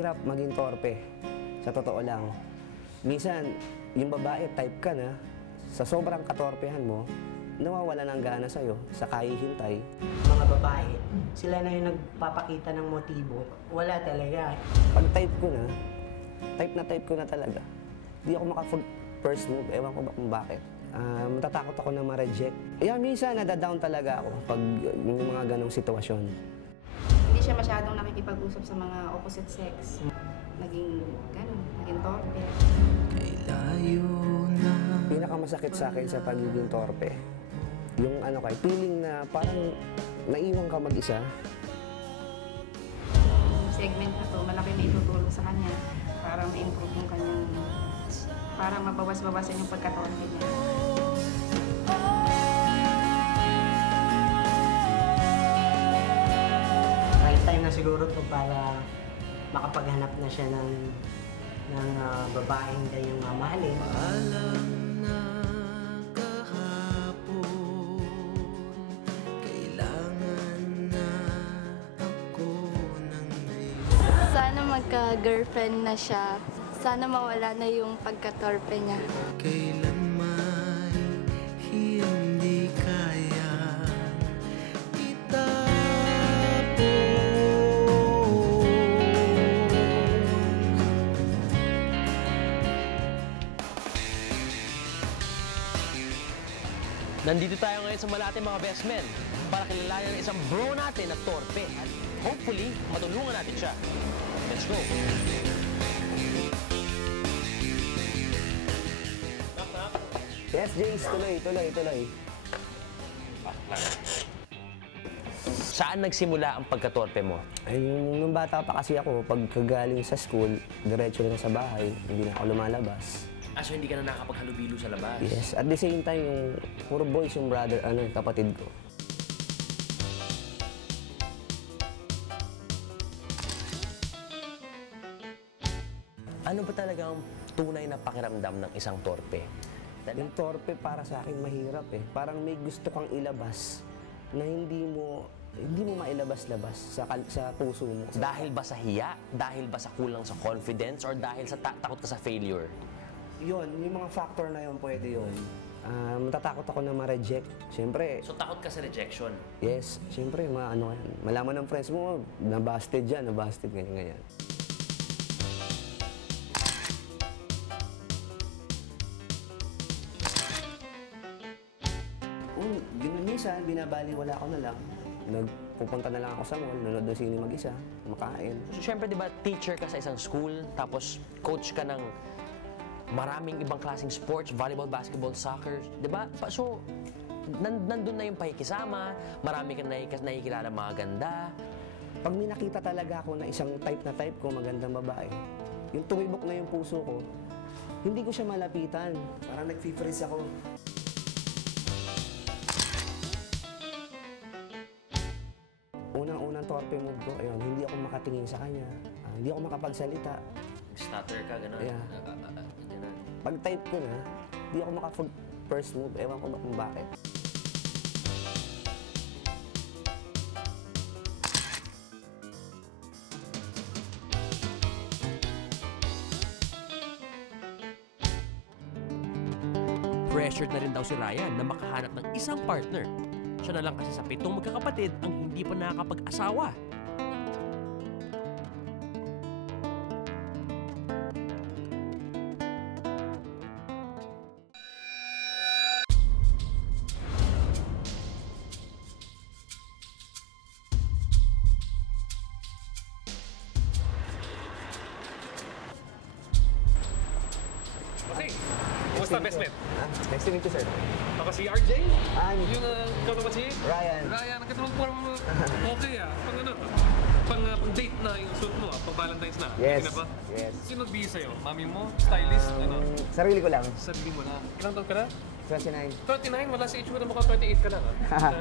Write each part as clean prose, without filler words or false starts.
Mahirap maging torpe, sa totoo lang. Minsan, yung babae, type ka na, sa sobrang katorpehan mo, nawawala ng gana sa'yo sa kahihintay. Mga babae, sila na yung nagpapakita ng motibo. Wala talaga. Pag type ko na talaga. Di ako maka-first move, ewan ko ba kung bakit. Matatakot ako na ma-reject. Minsan nadadown talaga ako pag yung mga ganong sitwasyon. Hindi siya masyadong nakikipag-usap sa mga opposite sex. Naging torpe. Pinakamasakit sa akin sa pagiging torpe, yung feeling na parang naiwan ka mag-isa. Segment na to, malaki na itutulong sa kanya para ma-improve yung kanyang, para mabawas-bawasan yung pagkatorpe niya. Right time na siguro to para makapaghanap na siya ng babaeng ganyang mamahalin. Alam na kahapon, kailangan na ako ng Sana magka-girlfriend na siya. Sana mawala na yung pagkatorpe niya. kailan may hindi kaya itapon. Nandito tayo ngayon sa Malate mga best men para kilalanin ang isang bro natin na torpe at hopefully matulungan natin siya. Let's go! Yes, Jace, tuloy. Saan nagsimula ang pagkatorpe mo? Nung bata pa kasi ako, pagkagaling sa school, diretso lang sa bahay, hindi na ako lumalabas. So hindi ka na nakakapaghalubilo sa labas? Yes, at the same time, yung puro boys yung kapatid ko. Ano ba talagang tunay na pakiramdam ng isang torpe? Yung torpe para sa akin mahirap eh. Parang may gusto kang ilabas na hindi mo mailabas-labas sa puso mo. Dahil ba sa hiya? Dahil ba sa kulang sa confidence? Or dahil sa takot ka sa failure? Yun, yung mga factor na yun, pwede yun. Matatakot ako na ma-reject. Siyempre, So takot ka sa rejection? yes, siyempre, malaman ng friends mo, nabasted yan, ganyan. Minsan, binabaliwala ko na lang. Nagpupunta na lang ako sa mall, nanonood ng sine mag-isa, makain. So syempre diba teacher ka sa isang school, tapos coach ka ng maraming ibang klaseng sports, volleyball, basketball, soccer, diba? So, nandun na yung pakikisama, marami kang nakikilala mga ganda. Pag may nakita talaga ako na isang type ko, magandang babae, yung tumibok na yung puso ko, hindi ko siya malapitan. Parang nag-freeze ako. Unang torpe move ko, hindi ako makatingin sa kanya, hindi ako makapagsalita. Stutter ka, gano'n? Yeah. Gano'n. Pag type ko na, hindi ako maka-first move, ewan ko ba kung bakit. Pressured na rin daw si Ryan na makahanap ng isang partner. Siya na lang kasi sa 7 magkakapatid ang hindi pa nakakapag-asawa. Okay. Kumusta, best man? Nice to meet you, sir. Ako si RJ? Yung, Ikaw naman si? Ryan. Ryan, nagkatamang form mo. Okay pang date na yung suit mo, pang Valentine's na. Yes. Okay na ba? Yes. Sino nagbigay sa'yo? Mami mo? Stylist? Sarili ko lang. Sarili mo lang. Ilang taon ka na? 29. 29? Wala sa age mo na mukhang 28 ka lang, ha?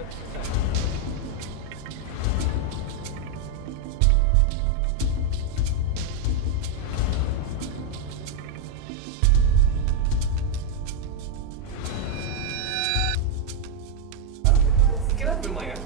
Kailan ba yung mga yan?